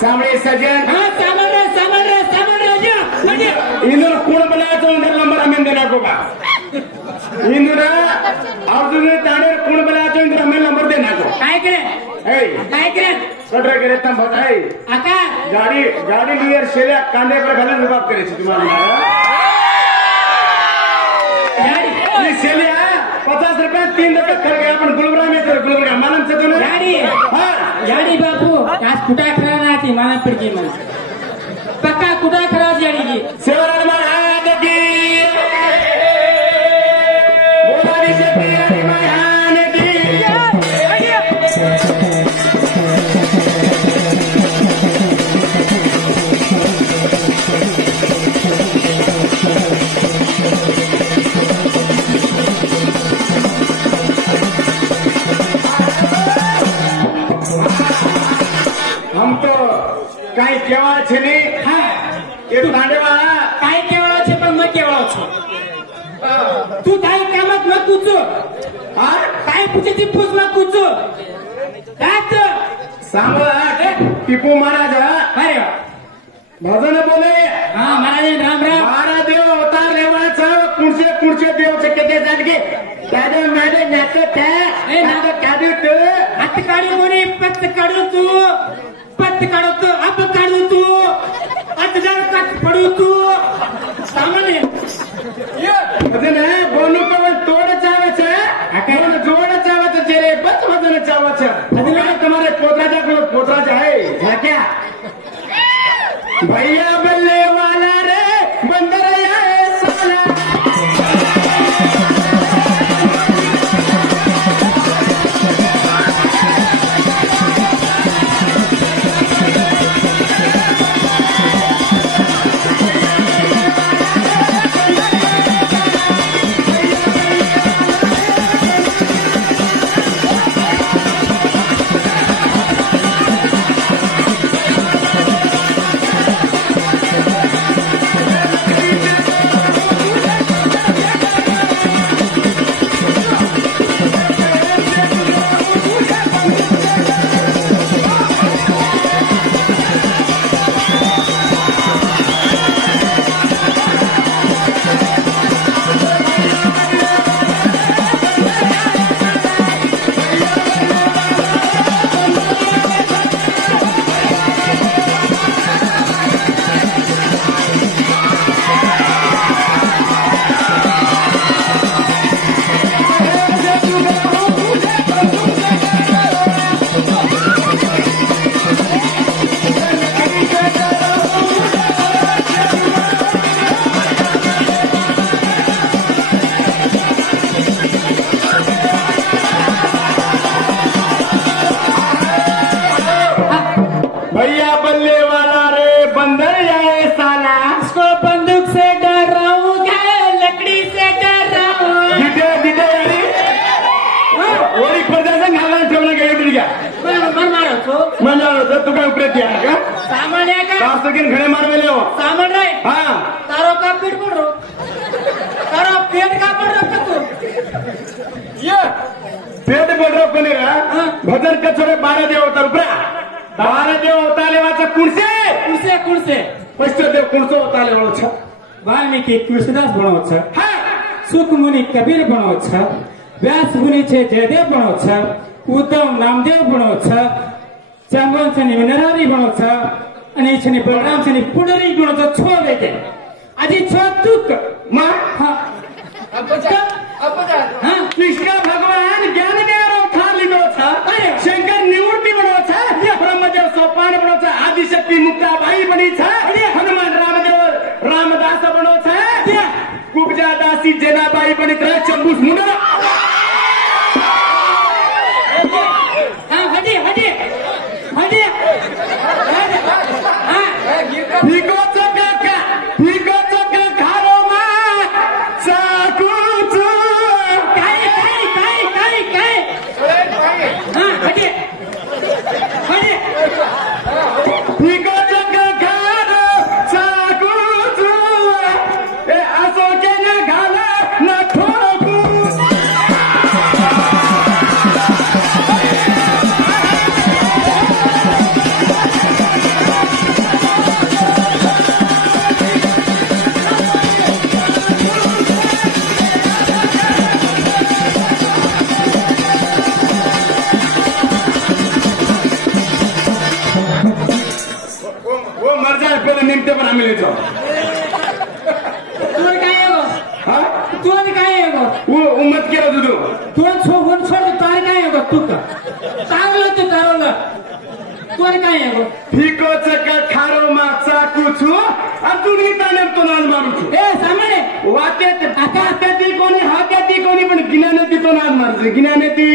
सामने सजन हाँ सामन रे इंदु कौन बनाया तो उधर नंबर हमें देना होगा इंदु ना अर्जुन ने ताने कौन बनाया तो इंदु हमें नंबर देना को काय करे कटरे करे तम बताए आका गाड़ी लियर शेल्या कांदे पर घालून रुबाब करे तुम्हाला ये शेल्या 50 रुपये 3 रुपये खर्च गया अपन गुलबर्गा में तर गुलबर्गा मालूम से तो गाड़ी बापू आज कुटा खरा ना थी मालूम पड़ गई मन पक्का कुटा खरा गाड़ी की सेवाराम महाराज की बोलानी से प्रिय महान की हम तो कहीं केवा छे नहीं ये तांडेवाळा काय केवळ छे पण मग केवळ छे तू काय कामात न कुचो काय पूछे पूछ न कुचो दात सांभाळा टिपू महाराज अरे भजन बोले हाँ महाराज राम मारा देव अवतार लेवाचं कुणचे देव शक्यते जाणगे त्याने मॅडे नाटक काढू तू हात काढू कोणी पत्त काढू तू पत्त काढू तू आप काढू तू हजार कट पडू तू सामान्य भजन बोलू कवन तोड चावाचं जोड चावाचं चेरे बच भजन चावाचं भजन तुम्हारे पोतराजा है क्या भैया बल्ले वाला रे बंदर या साला भैया बल्ले वाला रे बंदर जाए साला इसको बंदूक से डर रहा हूँ क्या लकड़ी से डर रहा हूँ दिदे ओरी प्रदर्शन घालना ठेवला गेले तरी क्या मन मारो तो म्हणजे तू काय उपरेत या का सामान्य का कास्तकीन खडे मारवेले हो सामान रे हाँ तारो का पेट पड़ रो तारो पेट का पड़ रहा तू ये पेट पड़ रहा कोणी भजन कचोरे 12 देव होता उपरा 12 देव होता लेवाचा कुणसे पश्च देव कुणसो होता लेवाळो छ वाल्मीकि कृष्णदास भणो छ हाँ सुख मुनि कबीर भणो छ व्यास मुनि छे जयदेव भणो छ उद्धव नामदेव भणो छ चांगोल छे नरहरी भणो छ आणि छे बलराम छे पुंडरी भणो छ छो वेते आजी छो तुक मा हाँ हाँ कृष्ण भगवान ज्ञान देव था लिखो था शंकर निवृत्ति बनो था ब्रह्मदेव सोपान बनो था आदिशक्ति मुक्ताबाई बनी था हनुमान रामदास बनो था कुब्जा दासी जनाबाई बनी था चंबूस मुंडा हाँ हटे भीको चक्का खारो मां साकू हाँ हटे भीको चक्का खारो साकू ए असो के न घाला न ठोकू वर्षा पहले निम्ते पर हामीले छ तू काय है वो हाँ तू काय है वो वो उम्मत के रजू तू छोड़ तार काय है वो तू का चांगलं तू करवलं तू काय है वो फिको चक्का खारो मा चाकू छु अजूनही तानेम तो नाद मारू छु ए सामने वाक्याती कोणी हाक्याती कोणी पण गिन्यानेती तो नाद मारছে गिन्यानेती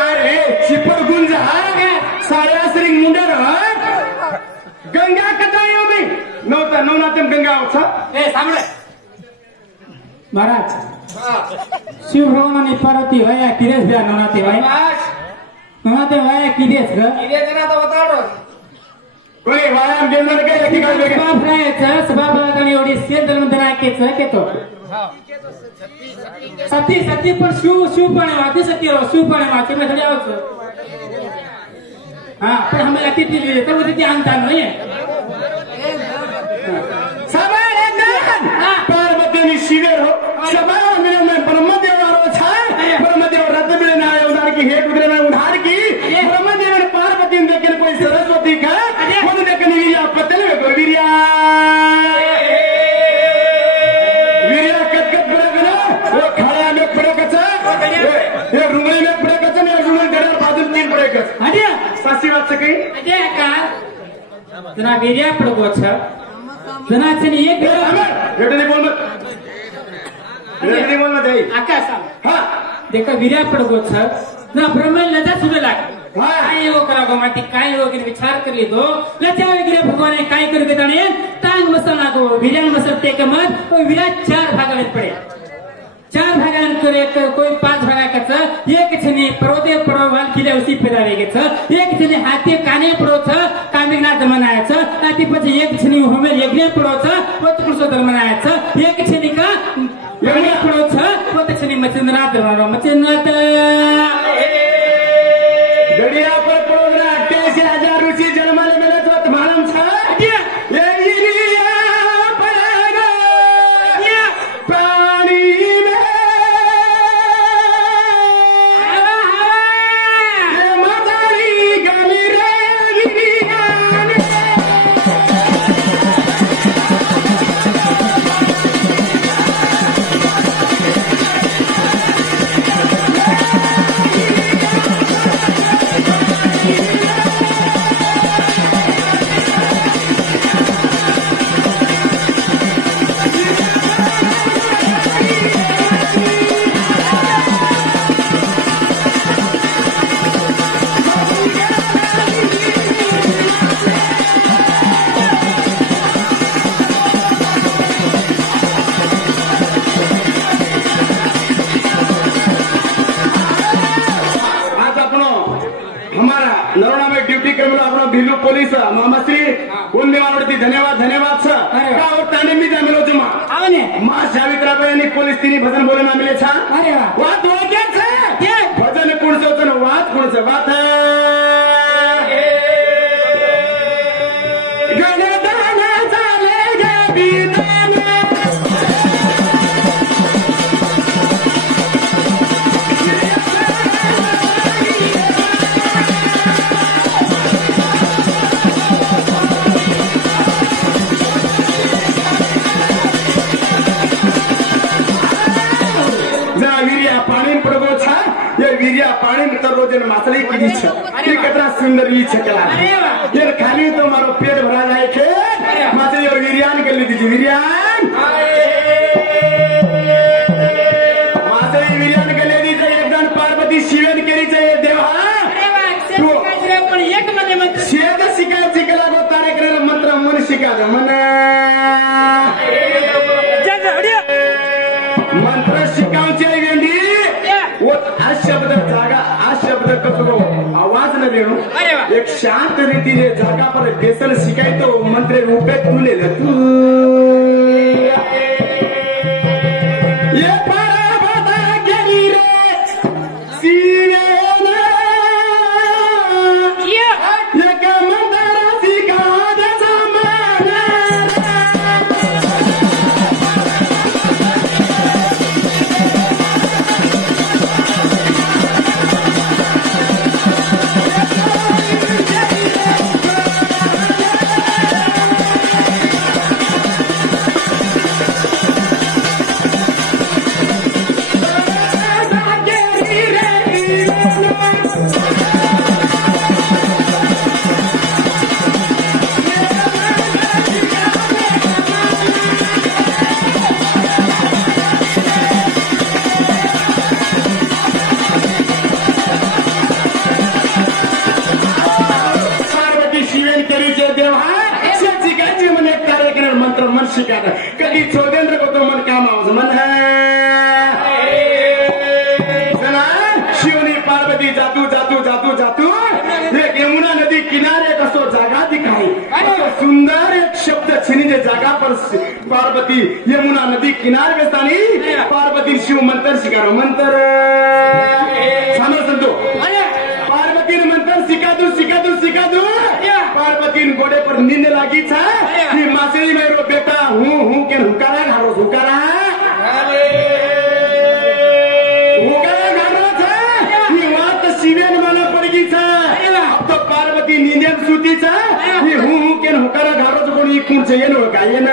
अरे चिपर गुंज साऱ्या श्री मुंडर गंगा कटायो मी नवनाथम गंगा आउँछ ए सामने महाराज शिव भगवान पार्वती भया किरेस भया नवनाथे भाई नवनाथे भया किरेस ग कोणी व्यायाम घेणार काय की काय वेगळं बाप राहायचं सभागणी एवढी सेल धर्म राखायचं घेतो सती पण शिव पण वाची सत्य शिव पण वाची मी थोडी आवच हा पण हम अति दिली तर उद्या ती आणता नाही सबार एकदम पार्वती शिवेर हो सबार मेरे में ब्रह्मदेव आरो छाय ब्रह्मदेव रत्न बिले ना उधार की हे कुदरे में उधार की ब्रह्मदेव ने पार्वती ने देखे कोई सरस्वती का मन देखे वीर्या पतल में कोई वीर्या कट पड़ेगा ना वो खड़ा में पड़ेगा ये रुमली में पड़ेगा ना रुमली डर बाजू तीन पड़ेगा अरे सासी बात से कही अरे का जना वीर्या पड़गो छ जना छनी एक रेडी बोल मत रेडी बोल मत जाई आकाश हां देखा वीर्या पड़गो छ जना ब्रह्म लजा सुबे लाग हां काय हो करागो माटी काय हो के विचार कर ली दो लजा वगैरह भगवान ने काय करके ताणे टांग मसला को वीर्या मसलते के मत वो वीर्या चार भाग में पड़े चार भागान करे कोई 5 भागाचं एक छने पर्वते पडवाल किले उसी फेरावेगेचं एक छने हाती काने पडोचं कामिगना जमनायचं नाती पछि एक छने होमे यज्ञ पडोचं पतकुसो जमनायचं एक छने का यज्ञ पडोचं पत छने मचंद्रा धर्मारो मचंद्रात गडिया पर पडोना 88,000 रुची जन्माले मेले तो मालूम छ पुलिस मामाश्री पुण्यवानवरती धन्यवाद छ का हो ताने मी जामेलो जमा आवने मा सावित्राबाई पुलिस तिनी भजन बोले मामिले छ अरे वाह वात हो क्या छ भजन कोण छ वात कोण छ वात गणदाना चाले गे बिदाना पानी में तो रोजन मासली की छ ये कितना सुंदर ई छकला ये खाली तो मारो पेट भरा जाए थे मासली और वीर्यान के लिए दीजिए वीर्यान मासली वीर्यान के लिए दीजिए एकदम पार्वती शिवन के लिए चाहिए देवा पण एक मने मंत्र शेद शिकला को तारे करे मंत्र मन शिका मन मंत्र शिकावचे वेंडी वो आ शब्द कसो आवाज न देणो एक शांत रीतीने जागा पर बेसन शिकाय तो मंत्र रूपे तुले तू ये पार्वता गेली रे सीवेना एक मंत्र शिका दे समाना शिकार कधी छोदेंद्र को तो मन काम आवाज मन शिवनी पार्वती जातू जातू जातू जातू एक यमुना नदी किनारे कसो जागा दिखाई तो सुंदर एक शब्द छिनी जागा पर पार्वती यमुना नदी किनारे बेस्तानी पार्वती शिव मंत्र शिकारो मंत्र समझ संतो पार्वती मंत्र सिका दू पार्वती गोडे पर नींद लागी था कि मासेरी मेरो बेटा हूँ के हुकारा घारो हुकारा शिवेन माना पडगी छ अब तो पार्वती नींदेन सुती छ ये हूँ के हुकारा घारो तो कोणी कुण छ येन हो गायन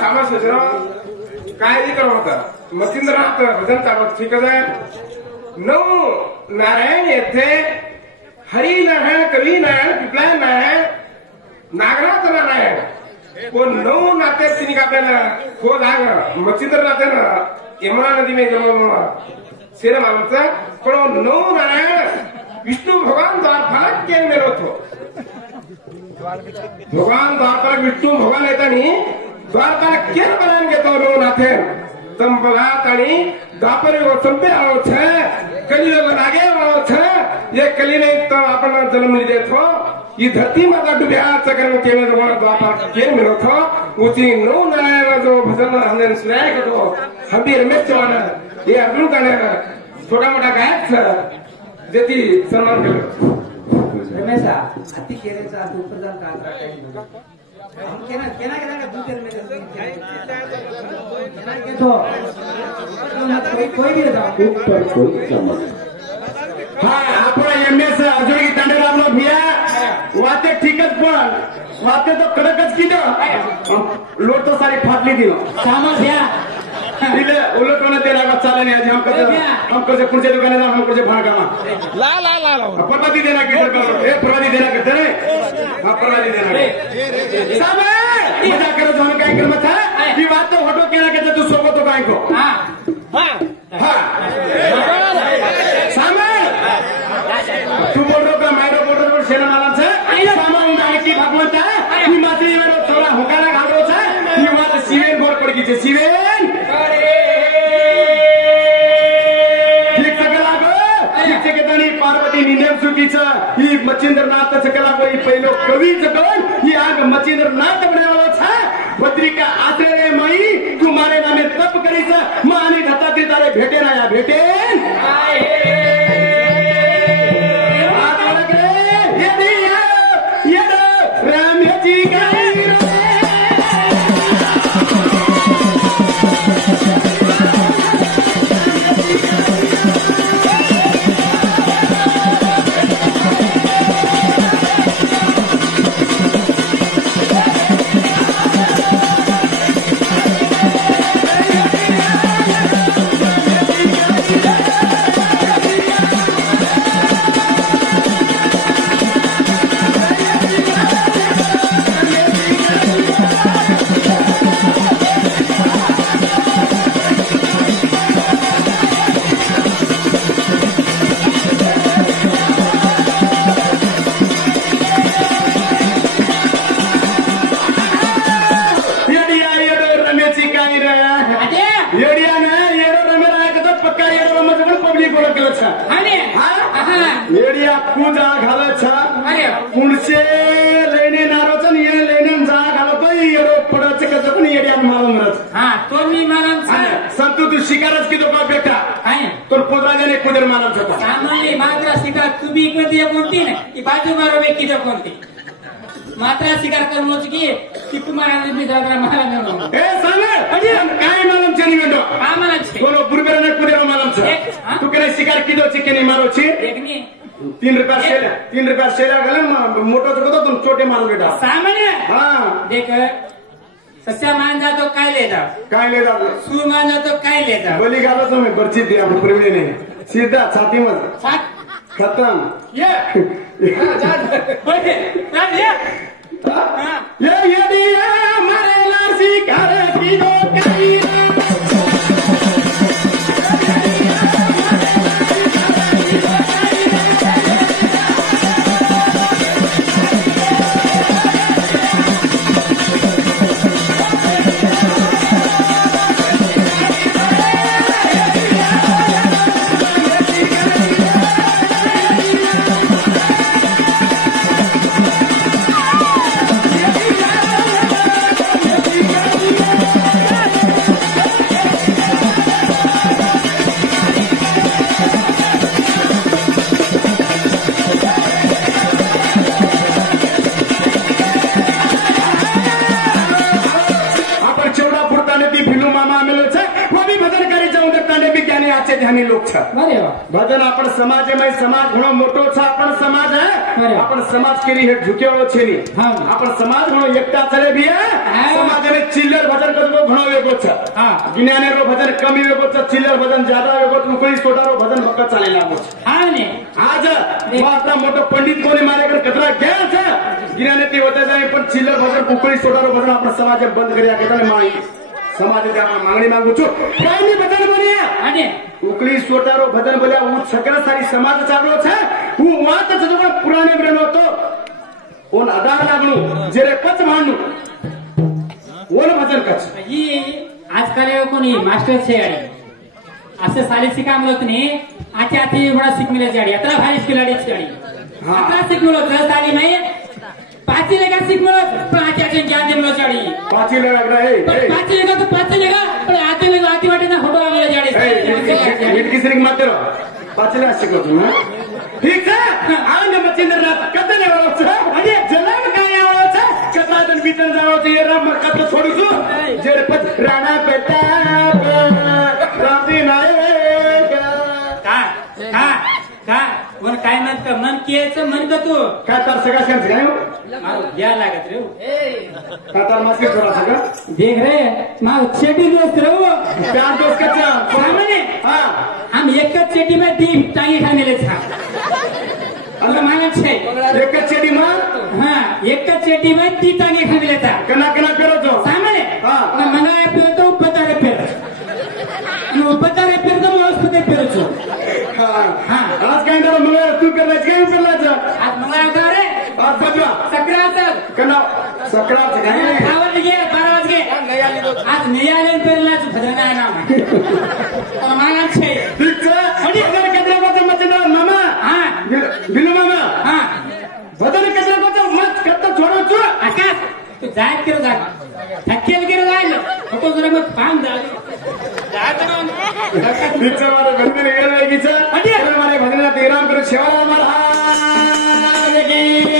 समज काय करो होता मच्छिंद्रनाथ भजन चालवत ठीक आहे नऊ नारायण येथे हरी नारायण कवी नारायण पिपला नारायण नागनाथ नारायण वो नऊ नाते तिने आपल्याला खो लाग मच्छिंद्रनाथ यमुना नदी में जन्म शेर मानचा पण नऊ नारायण विष्णु भगवान द्वारपाल के मेलो थो भगवान द्वारपाल विष्णु भगवान येतानी द्वारपाल केन बनान घेतो नऊ नाथे तम बघात आणि द्वापर संपे आलो छ कलियुग लागे आलो छ ये कली ने तो आपण जन्म लीधे थो ये धरती माता डुब्या चक्र के में द्वापर के मिलो थो उची नऊ नारायण जो भजन हमने सुनाया तो हम भी रमेश चौहान ये अर्जुन का छोटा मोटा गायक जेती सन्मान केलं रमेशा अति केरेचा उपदान कांद्रा काही केना केना केना दूतेर में केना के तो कोई भी जाओ ऊपर कोई समझ हाँ आपण एमएस अर्जुन की तांडवरावनो भिया वाते ठीकच पण वाते तो कडकच कीधं लोट तो सारी फाटली दिलो सामान घ्या दिले उलट होणं ते लागत चालले नाही हमको से पुढच्या दुकाने जाऊन हमको से भागामा ला परवादी देना की परवादी देना करते रे हाँ परवादी देना सब मजा करो जो हम काय करत था की बात तो होटो केना के तू सोबत तो काय को हां सामे तू बोल रहा का मायरो बोल रहा सेना माला छे सामा उंडा की भगवंता की माती मेरो छोरा होकारा घालो छे की बात सीवेन गोर पड़ गई छे सीवेन पार्वती निनेम सुखी छ ही मच्छिंद्रनाथ चकला कोई पहिलो कवी जगन ही आग मच्छिंद्रनाथ बनावला छ बद्रिका आश्रय मई तू मारे नामे तप करी छ माने धता ते तारे भेटे ना या भेटे राम जी का पूजा घालत छ पुणसे लेने नारो छ नि ये लेने जा घालत तो येरो पडच कच पनि येड्या मालम रच हां तो मी मालम छ संतु तू शिकारच की तो का बेटा तो पोदराजने कुदर मालम छ सामान्य मात्र शिकार तुम्ही कोणती कोणती ना की बाजू मारो वे की कोणती मात्र शिकार करूच की ती तुम्हाला मी जागरा मालम ए सांग काय मालम छ नि बेटो आम्हाला बोलो बुरबेरने कुदर मालम छ तू केने शिकार की दो चिकनी मारो छी एकनी 3 रुपया शेला घालून मोठं होतो तुम छोटे माल बेटा सामान्य हाँ देख सस्या मान जातो काय लेता सूर मान जातो काय लेता बली घालो तुम्ही बर्ची दे आपण प्रेमी नाही सीधा छाती मध्ये खतम ये यदि मरेला शिकार की दो काही Thank you. साचे ध्यानी लोक छ अरे वा भजन आपण समाजमय समाज घणो मोटो छ आपण समाज अरे. है आपण समाज केरी हे झुकेलो छे नी हाँ. आपण समाज घणो एकता चले भी है हाँ. समाज में चिल्लर भजन करबो घणो वेगो छ हाँ. ज्ञाने रो भजन कमी वेगो छ चिल्लर भजन ज्यादा वेगो छ कोई सोटारो भजन बक्का चाले लागो छ हा ने आज आता मोठो पंडित कोणी माझ्याकडे कचरा ज्ञान छ ज्ञाने ते होता जाय पण चिल्लर भजन कुकळी सोटारो भजन आपण समाज बंद કર્યા કે તમે માઈ समाज मागणी मागू છું કઈ ની ભજન બોલ્યા અને ઉકળી સોટારો ભજન બોલ્યા હું સકળ સારી સમાજ ચાગલો છે હું વાત છે પણ પુરાણે બનેલો હતો ઓન આધાર લાગણું જેરે પચ માનનું ઓન ભજન કચ ही आजकाल कोणी मास्टर छे आणि असे साली शिकामलो तनी आच्या आती बडा शिकमिले जाडी अतरा भारी शिकलाडी छाडी हाँ. अतरा शिकलो छ साली नाही पाची लेगा शिकलो पण आच्या आती ज्ञान देमलो जाडी પાછી લાગડા એ पण पाची लेगा तो पाची लेगा पण आती लेगा आती वाटे ना फोटो आवेला जाडी મીઠ કિસરી માત્ર પાછી લા શીખો તું ઠીક છે આ ને મચિંદર રાત કદે ને વાળો છે અને જલામ કાય વાળો છે કદા દન બીતન જાળો છે એ રામ કદ છોડું છું જેરે પચ રાણા પેટા રાતી નાયક का का का कोण काय म्हणत मन कियचं म्हणत तू काय तार सगळा शेण काय द्या लागत रे काय तार मास्के थोडा सगळा देख रे माव चेटी दोस्त रे वो प्यार दोस्त कच्चा सामने हा हम एक चेटी में तीन टांगी खाने था अल्लाह मांगा छे एक चेडी मा हाँ एक चेटी में तीन टांगी खाने लेता कना कना करो तो सामने हाँ. मंगा पे तो उपतारे पे उपतारे पे तो हॉस्पिटल पे छो हाँ हाँ. आज काय तर मला तू करलाच काय करलाच आज मंगा का रे आज सगळा सक्रात कना सकळा काय खावर लगे 12 बजे आज नियाले पेरलाच भजना नाम तो मांगा छे ठीक છે ભજન કદરા કો મચના મામા हाँ बिलू मामा हाँ भजन कदरा को मत करता छोड़ो छु आकाश तू जाय केरो जा थकेल केरो जाय फोटो जरा मत काम जा ठीक છે મારે ભજન વેર લાગી છે અને મારે ભજનના તેરામ કરો શિવાલાલ મહારાજ કી